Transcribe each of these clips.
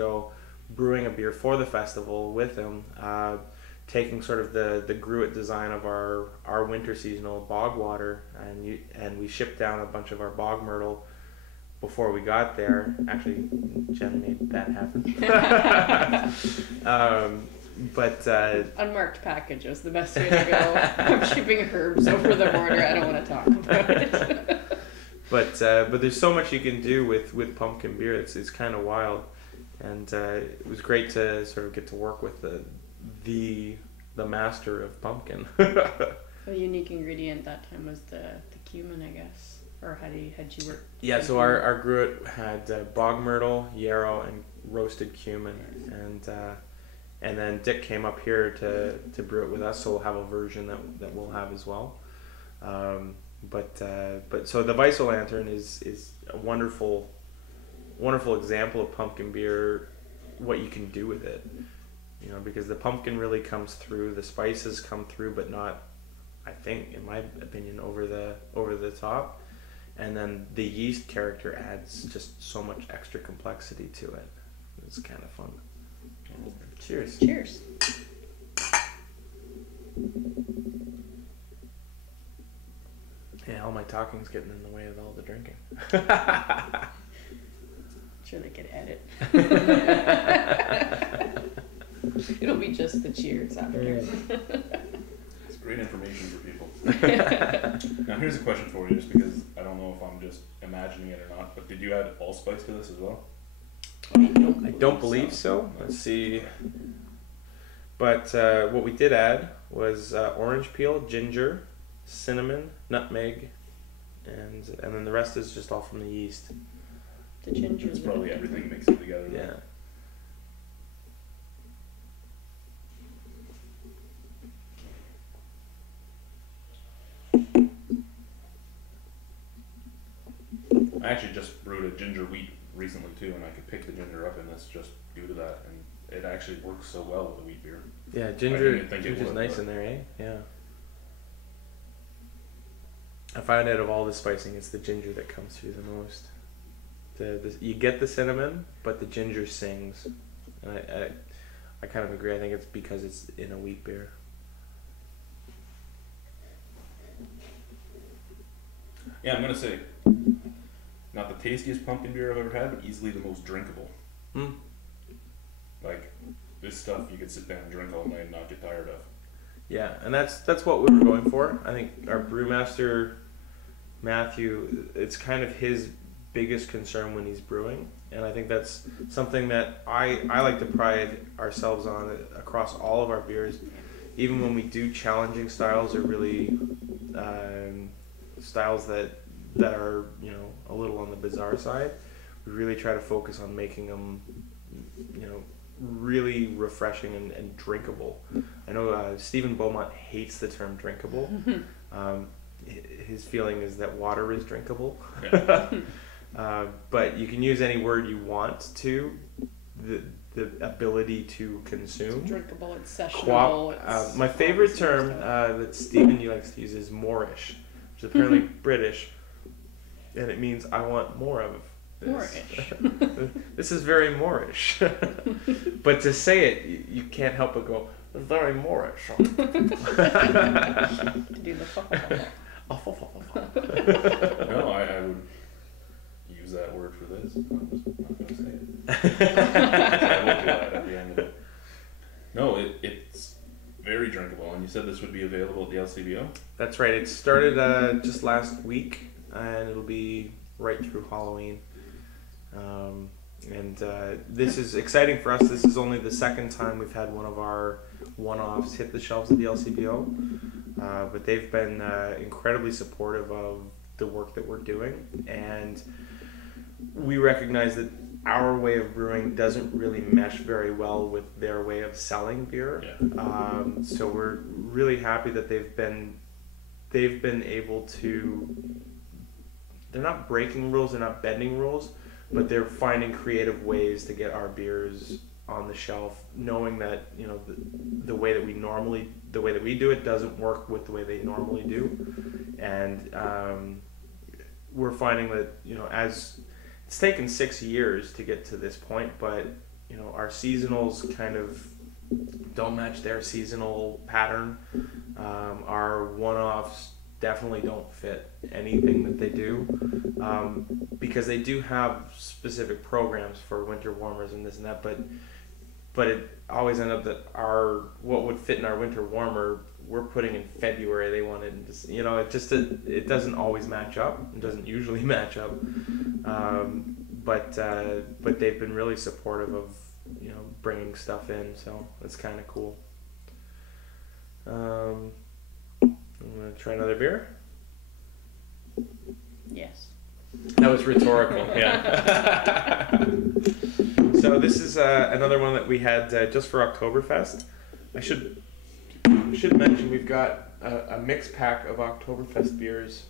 ago, brewing a beer for the festival with him, taking sort of the gruit design of our winter seasonal bog water, and we shipped down a bunch of our bog myrtle before we got there. Actually, Jen made that happen. But unmarked package was the best way to go. I'm shipping herbs over the border. I don't want to talk about it. But there's so much you can do with pumpkin beer. It's kind of wild, and it was great to sort of get to work with the master of pumpkin. A unique ingredient that time was the cumin, I guess, or had you worked? Yeah, so our gruit had bog myrtle, yarrow, and roasted cumin, and then Dick came up here to brew it with us, so we'll have a version that we'll have as well. But so the Weissel Lantern is a wonderful example of pumpkin beer, what you can do with it, because the pumpkin really comes through, the spices come through, but not, I think, in my opinion, over the top, and then the yeast character adds just so much extra complexity to it. It's kind of fun. Cheers. Cheers. Yeah, all my talking's getting in the way of all the drinking. Sure they could edit. It'll be just the cheers after. It's great information for people. Now here's a question for you, just because I don't know if I'm just imagining it or not, but did you add allspice to this as well? I don't believe so. Let's see. But what we did add was orange peel, ginger, cinnamon, nutmeg, and then the rest is just all from the yeast. The ginger. It's probably everything mixed together. Yeah. I actually just brewed a ginger wheat recently too, and I could pick the ginger up in this just due to that, and it actually works so well with the wheat beer. Yeah, ginger's nice in there, eh? Yeah. I find out of all the spicing, it's the ginger that comes through the most. You get the cinnamon, but the ginger sings, and I kind of agree. I think it's because it's in a wheat beer. Yeah, I'm gonna say, not the tastiest pumpkin beer I've ever had, but easily the most drinkable. Mm. Like, this stuff you could sit down and drink all night and not get tired of. Yeah, and that's what we were going for. I think our brewmaster, Matthew, it's kind of his biggest concern when he's brewing, and I think that's something that I like to pride ourselves on across all of our beers, even when we do challenging styles or really styles that are a little on the bizarre side. We really try to focus on making them really refreshing and drinkable. I know Stephen Beaumont hates the term drinkable. His feeling is that water is drinkable. Yeah. But you can use any word you want to. The ability to consume. It's drinkable, it's sessionable. My favorite term that Stephen likes to use is Moorish, which is apparently British, and it means I want more of this. Moorish. This is very Moorish. But to say it, you can't help but go, it's very Moorish. To do the No, I would use that word for this. I'm just not going to say it. I will do that at the end of it. No, it's very drinkable, and you said this would be available at the LCBO? That's right. It started just last week, and it'll be right through Halloween. This is exciting for us. This is only the second time we've had one of our one-offs hit the shelves at the LCBO, but they've been incredibly supportive of the work that we're doing, and we recognize that our way of brewing doesn't really mesh very well with their way of selling beer. Yeah. So we're really happy that they've been able to. They're not breaking rules, they're not bending rules, but they're finding creative ways to get our beers on the shelf, knowing that the way that we do it doesn't work with the way they normally do, and we're finding that as it's taken 6 years to get to this point, but our seasonals kind of don't match their seasonal pattern. Our one-offs definitely don't fit anything that they do, because they do have specific programs for winter warmers and this and that, but it always ended up that what would fit in our winter warmer we're putting in February. They wanted, it doesn't always match up. It doesn't usually match up, but they've been really supportive of bringing stuff in, so it's kind of cool. I'm gonna try another beer. Yes. That was rhetorical. Yeah. So this is another one that we had just for Oktoberfest. I should mention we've got a mixed pack of Oktoberfest beers.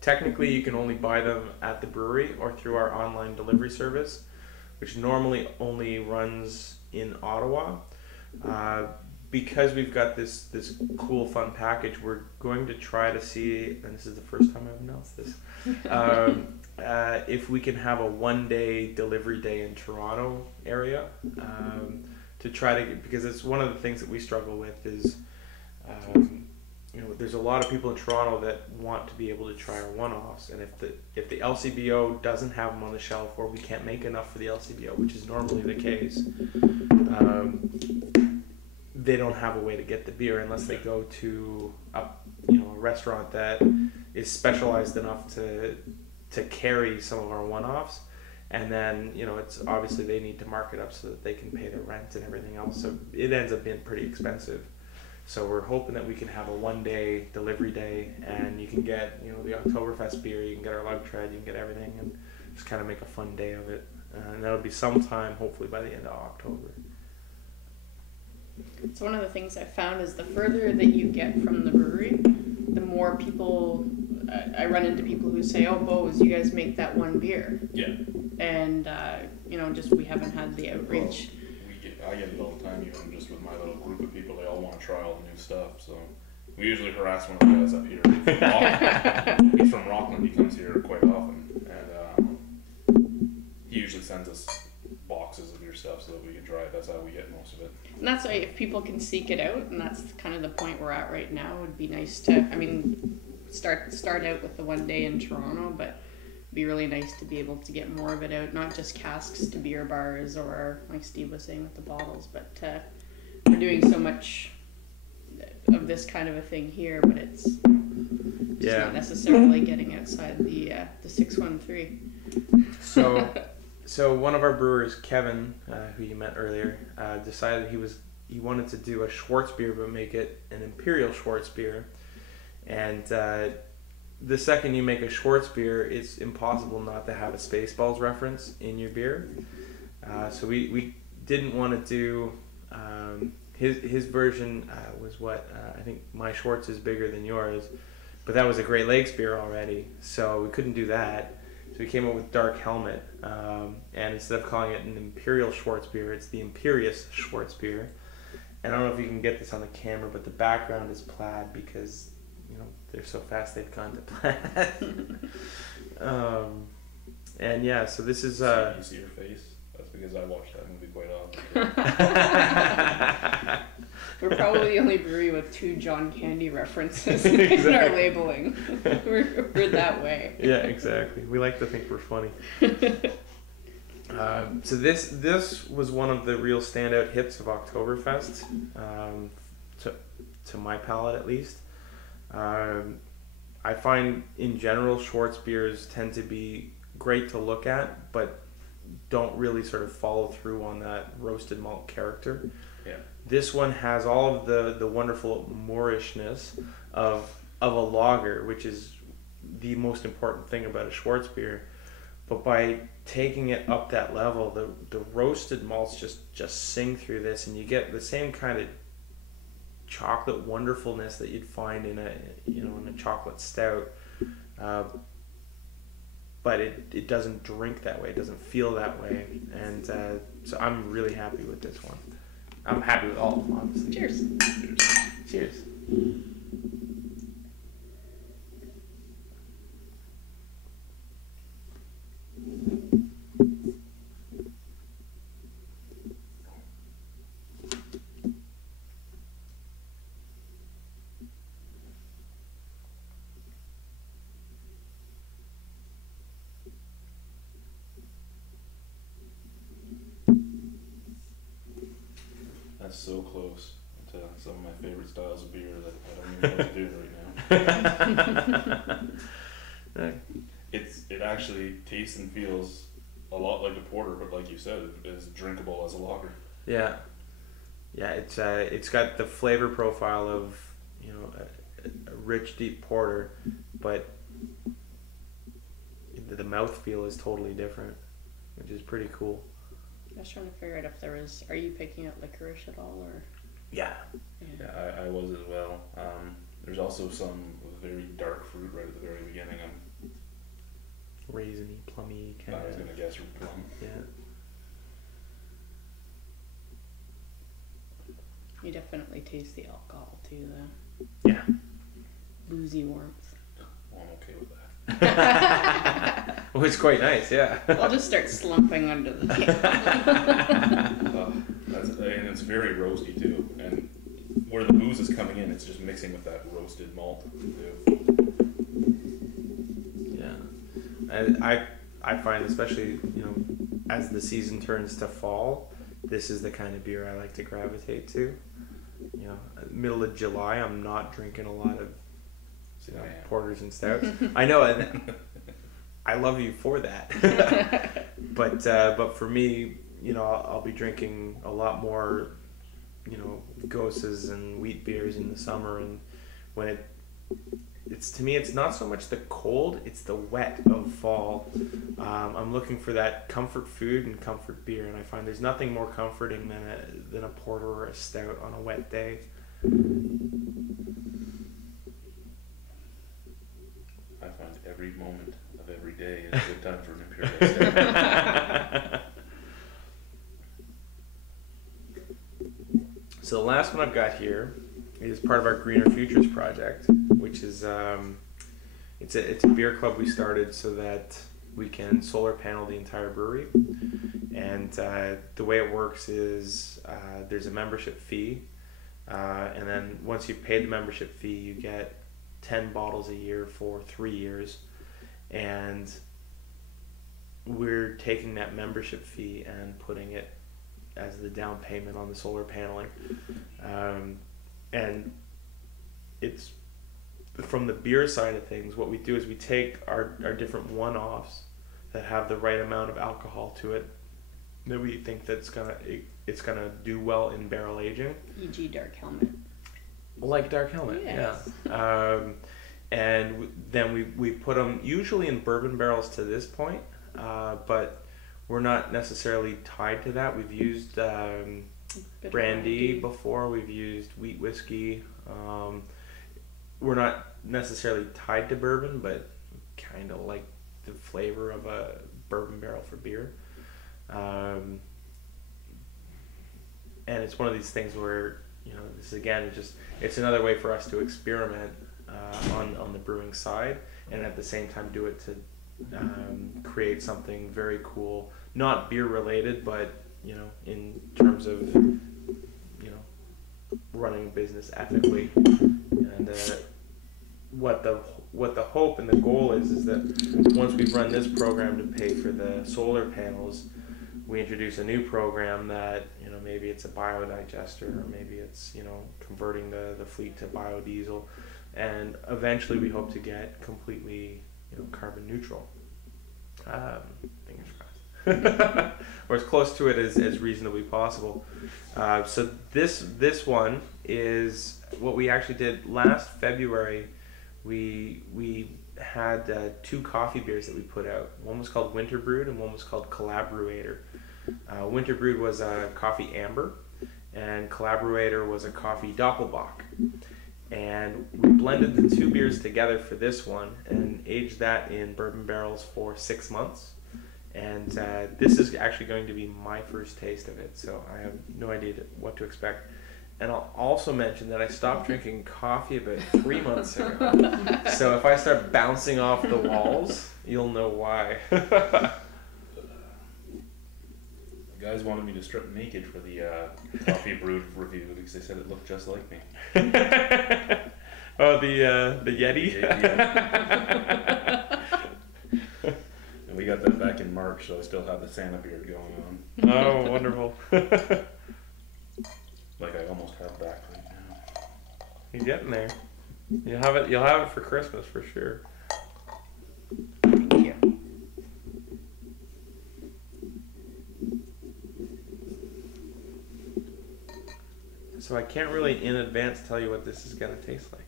Technically, you can only buy them at the brewery or through our online delivery service, which normally only runs in Ottawa. Because we've got this cool fun package, we're going to try to see, and this is the first time I've announced this, if we can have a one-day delivery day in Toronto area, to try to, because it's one of the things that we struggle with is, there's a lot of people in Toronto that want to be able to try our one-offs, and if the LCBO doesn't have them on the shelf, or we can't make enough for the LCBO, which is normally the case, they don't have a way to get the beer unless they go to a restaurant that is specialized enough to carry some of our one-offs, and then it's obviously they need to mark it up so that they can pay their rent and everything else, so it ends up being pretty expensive. So we're hoping that we can have a one-day delivery day, and you can get the Oktoberfest beer, you can get our lug tread, you can get everything, and just kind of make a fun day of it, and that'll be sometime hopefully by the end of October. So one of the things I found is the further that you get from the brewery, the more people, I run into people who say, "Oh, Beau, you guys make that one beer." Yeah. And just we haven't had the outreach. Well, I get it all the time, even just with my little group of people. They all want to try all the new stuff, so we usually harass one of the guys up here. He's from Rockland. He comes here quite often, and he usually sends us boxes of your stuff so that we can try it. That's how we get most of it. And that's why if people can seek it out, and that's kind of the point we're at right now, it would be nice to, start out with the one day in Toronto, but it'd be really nice to be able to get more of it out, not just casks to beer bars or, like Steve was saying, with the bottles, but we're doing so much of this kind of a thing here, but it's just not necessarily getting outside the 613. So one of our brewers, Kevin, who you met earlier, decided he wanted to do a Schwartz beer, but make it an Imperial Schwartz beer. And the second you make a Schwartz beer, it's impossible not to have a Spaceballs reference in your beer. So we didn't want to do his version was what I think my Schwartz is bigger than yours, but that was a Great Lakes beer already, so we couldn't do that. So we came up with Dark Helmet, and instead of calling it an Imperial Schwartz beer, it's the Imperious Schwartz beer. And I don't know if you can get this on the camera, but the background is plaid because they're so fast they've gone to plaid. And yeah, so this is you see your face. That's because I watch that movie quite often. We're probably the only brewery with 2 John Candy references in our labeling. We're that way. Yeah, exactly. We like to think we're funny. So this was one of the real standout hits of Oktoberfest, to my palate at least. I find in general Schwartz beers tend to be great to look at, but don't really sort of follow through on that roasted malt character. Yeah. This one has all of the wonderful Moorishness of a lager, which is the most important thing about a Schwartz beer. But by taking it up that level, the roasted malts just sing through this, and you get the same kind of chocolate wonderfulness that you'd find in a chocolate stout. But it doesn't drink that way. It doesn't feel that way, and so I'm really happy with this one. I'm happy with all of them, honestly. Cheers. Cheers. That's so close to some of my favorite styles of beer that I don't even know what to do right now. It actually tastes and feels a lot like a porter, but like you said, it is drinkable as a lager. Yeah, yeah. It's got the flavor profile of, you know, a rich deep porter, but the mouthfeel is totally different, which is pretty cool. I was trying to figure out if there was. Are you picking up licorice at all, or? Yeah. Yeah, I was as well. There's also some very dark fruit right at the very beginning. Raisiny, plummy kind I was of. gonna guess plum. Yeah. You definitely taste the alcohol too, the Yeah. boozy warmth. Well, I'm okay with that. Well, it's quite nice, yeah. I'll just start slumping under the table. And it's very roasty too. And where the booze is coming in, it's just mixing with that roasted malt too. Yeah. I find, especially, you know, as the season turns to fall, this is the kind of beer I like to gravitate to. You know, middle of July, I'm not drinking a lot of, you know, porters and stouts. I know, and I love you for that. But for me, you know, I'll be drinking a lot more, you know, goses and wheat beers in the summer, and when it's to me, it's not so much the cold, it's the wet of fall. I'm looking for that comfort food and comfort beer, and I find there's nothing more comforting than a porter or a stout on a wet day. I find every moment of every day is a good time for an imperial stout. So the last one I've got here is part of our Greener Futures project, which is it's a beer club we started so that we can solar panel the entire brewery. And the way it works is there's a membership fee, and then once you've paid the membership fee, you get 10 bottles a year for 3 years, and we're taking that membership fee and putting it as the down payment on the solar paneling. And it's from the beer side of things, what we do is we take our different one-offs that have the right amount of alcohol to it that we think that's it's gonna do well in barrel aging. E.g. Dark Helmet. Like Dark Helmet, Yes. yeah. And then we put them usually in bourbon barrels to this point, but we're not necessarily tied to that. We've used brandy before. We've used wheat whiskey. We're not necessarily tied to bourbon, but kind of like the flavor of a bourbon barrel for beer. And it's one of these things where, you know, this again, it's another way for us to experiment on the brewing side, and at the same time do it to create something very cool, not beer related, but, you know, in terms of, you know, running a business ethically. And what the hope and the goal is that once we've run this program to pay for the solar panels, we introduce a new program that, you know, maybe it's a biodigester, or maybe it's, you know, converting the fleet to biodiesel, and eventually we hope to get completely, you know, carbon neutral. Fingers crossed. Or as close to it as reasonably possible. So this one is what we actually did last February. We had 2 coffee beers that we put out. One was called Winter Brewed and one was called Collaborator. Winter Brewed was a coffee amber, and Collaborator was a coffee doppelbock. And we blended the 2 beers together for this one and aged that in bourbon barrels for 6 months. And this is actually going to be my first taste of it, so I have no idea what to expect. And I'll also mention that I stopped drinking coffee about 3 months ago. So if I start bouncing off the walls, you'll know why. The guys wanted me to strip naked for the coffee brewed review because they said it looked just like me. Oh, the Yeti? Yeah. And we got that back in March, so I still have the Santa beard going on. Oh, wonderful. But You're getting there. You'll have it. You'll have it for Christmas for sure. Thank you. So I can't really in advance tell you what this is gonna taste like.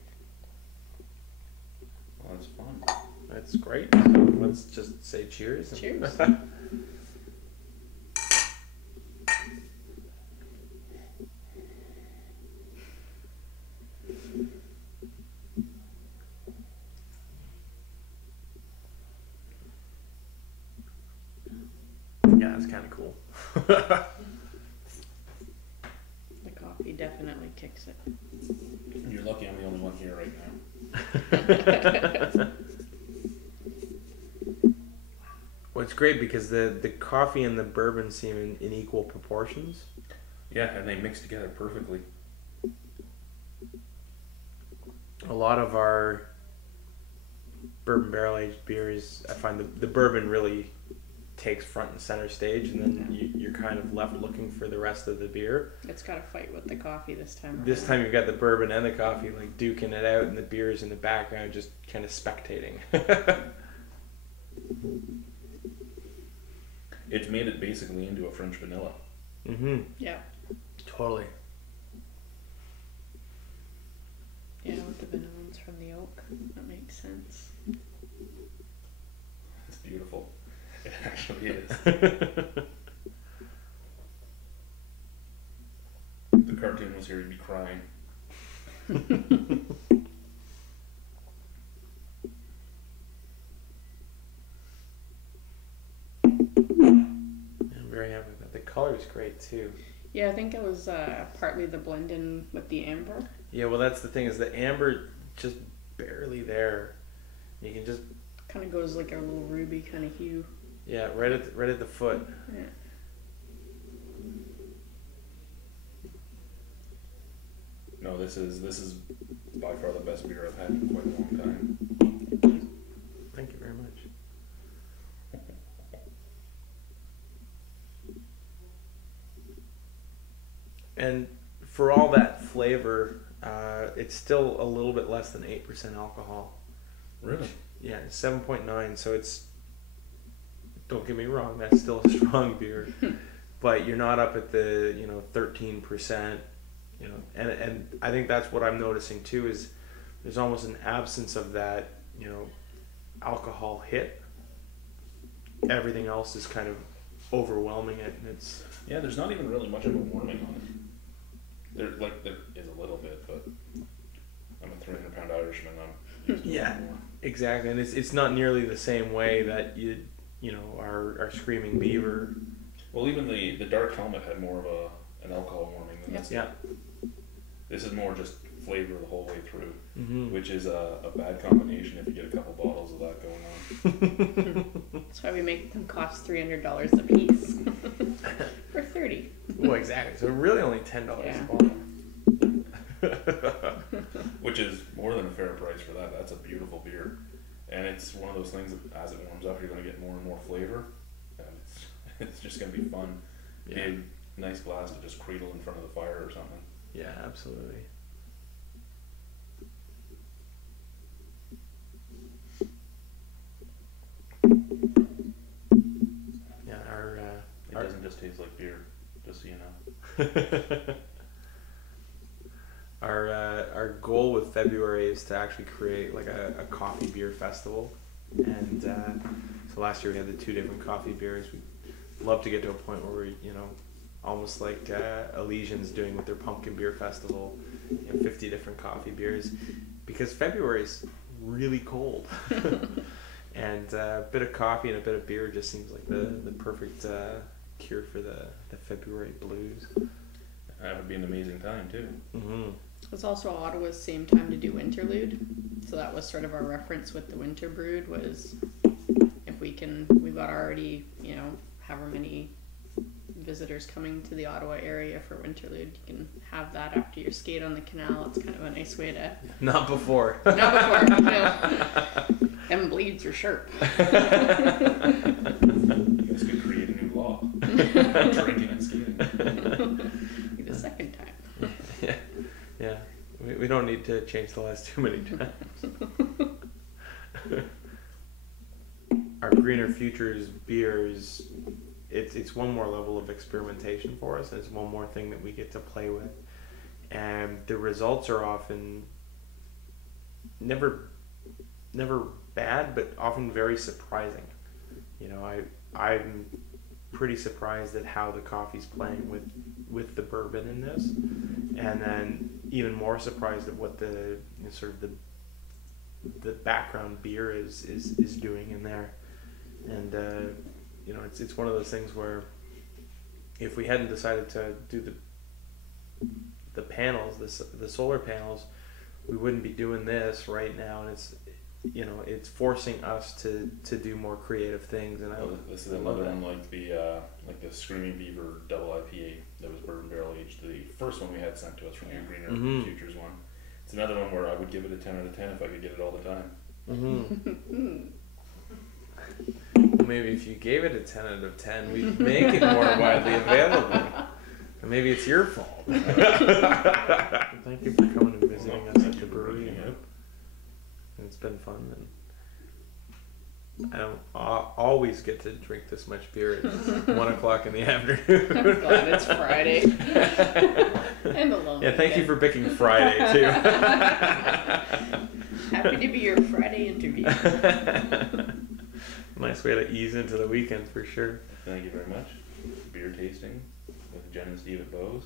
Well, that's fun. That's great. So let's just say cheers. Cheers. Yeah, it's kind of cool. The coffee definitely kicks it. You're lucky I'm the only one here right now. Well, it's great because the coffee and the bourbon seem in equal proportions. Yeah, and they mix together perfectly. A lot of our bourbon barrel aged beers, I find the bourbon really takes front and center stage, and then you're kind of left looking for the rest of the beer. It's got to fight with the coffee this time. This time you've got the bourbon and the coffee like duking it out, and the beer's in the background just kind of spectating. It's made it basically into a French vanilla. Mm-hmm. Yeah. Totally. Yeah, with the vanillins from the oak. That makes sense. It's beautiful. It actually is. If the cartoon was here, he'd be crying. I'm very happy with that. The color's great too. Yeah, I think it was partly the blend in with the amber. Yeah, well that's the thing is the amber just barely there. You can just Kind of goes like a little ruby kind of hue. yeah, right at the foot. Yeah. No, this is by far the best beer I've had in quite a long time. Thank you very much. And for all that flavor, it's still a little bit less than 8% alcohol. Really? Yeah, it's 7.9, so it's, don't get me wrong, that's still a strong beer. But you're not up at the, 13%, and I think that's what I'm noticing too is there's almost an absence of that, alcohol hit. Everything else is kind of overwhelming it, and it's... Yeah, there's not even really much of a warming on it. There is a little bit, but I'm a 300-pound Irishman. I'm used to Yeah. it more. Exactly, and it's not nearly the same way that our Screaming Beaver. Well, even the Dark Helmet had more of an alcohol warming than this. Yeah. This is more just flavor the whole way through, Mm-hmm. which is a bad combination if you get a couple bottles of that going on. That's why we make them cost $300 a piece for $30. Well, exactly. So really only $10 Yeah. a bottle. Which is more than a fair price for that. That's a beautiful beer. And it's one of those things that as it warms up, you're going to get more and more flavor. And it's just going to be fun. Yeah. Big, nice glass to just cradle in front of the fire or something. Yeah, absolutely. Yeah, It doesn't just taste like beer, just so you know. our goal with February is to actually create like a coffee beer festival, and so last year we had the 2 different coffee beers. We'd love to get to a point where we, almost like Elysian's doing with their pumpkin beer festival, 50 different coffee beers, because February is really cold. And a bit of coffee and a bit of beer just seems like the perfect cure for the February blues. That would be an amazing time too. Mm-hmm. It's also Ottawa's same time to do Interlude, so that was sort of our reference with the Winter Brood was if we've got already, however many visitors coming to the Ottawa area for Winterlude, you can have that after your skate on the canal. It's kind of a nice way to... Not before. Not before, no. Them bleeds are sharp. You guys could create a new law. Drinking and skating. The second time. Yeah. We don't don't need to change the last too many times. Our Greener Futures beer is it's one more level of experimentation for us, and it's one more thing that we get to play with. And the results are often never bad, but often very surprising. You know, I'm pretty surprised at how the coffee's playing with the bourbon in this, and then even more surprised at what the sort of the background beer is doing in there. And you know, it's one of those things where if we hadn't decided to do the panels, the solar panels, we wouldn't be doing this right now. And it's, you know, it's forcing us to do more creative things. And this is another one like the Screaming Beaver double IPA that was bourbon barrel aged. The first one we had sent to us from your Greener Futures one. It's another one where I would give it a 10 out of 10 if I could get it all the time. Maybe if you gave it a 10 out of 10, we'd make it more widely available. And maybe it's your fault. Thank you for coming and visiting us at the brewery. And it's been fun. And I don't always get to drink this much beer at 1 o'clock in the afternoon. I'm glad it's Friday. And the long Yeah, thank you for picking Friday, too. Happy to be your Friday interview. Nice way to ease into the weekend for sure. Thank you very much. Beer tasting with Jen and Steve at Beau's.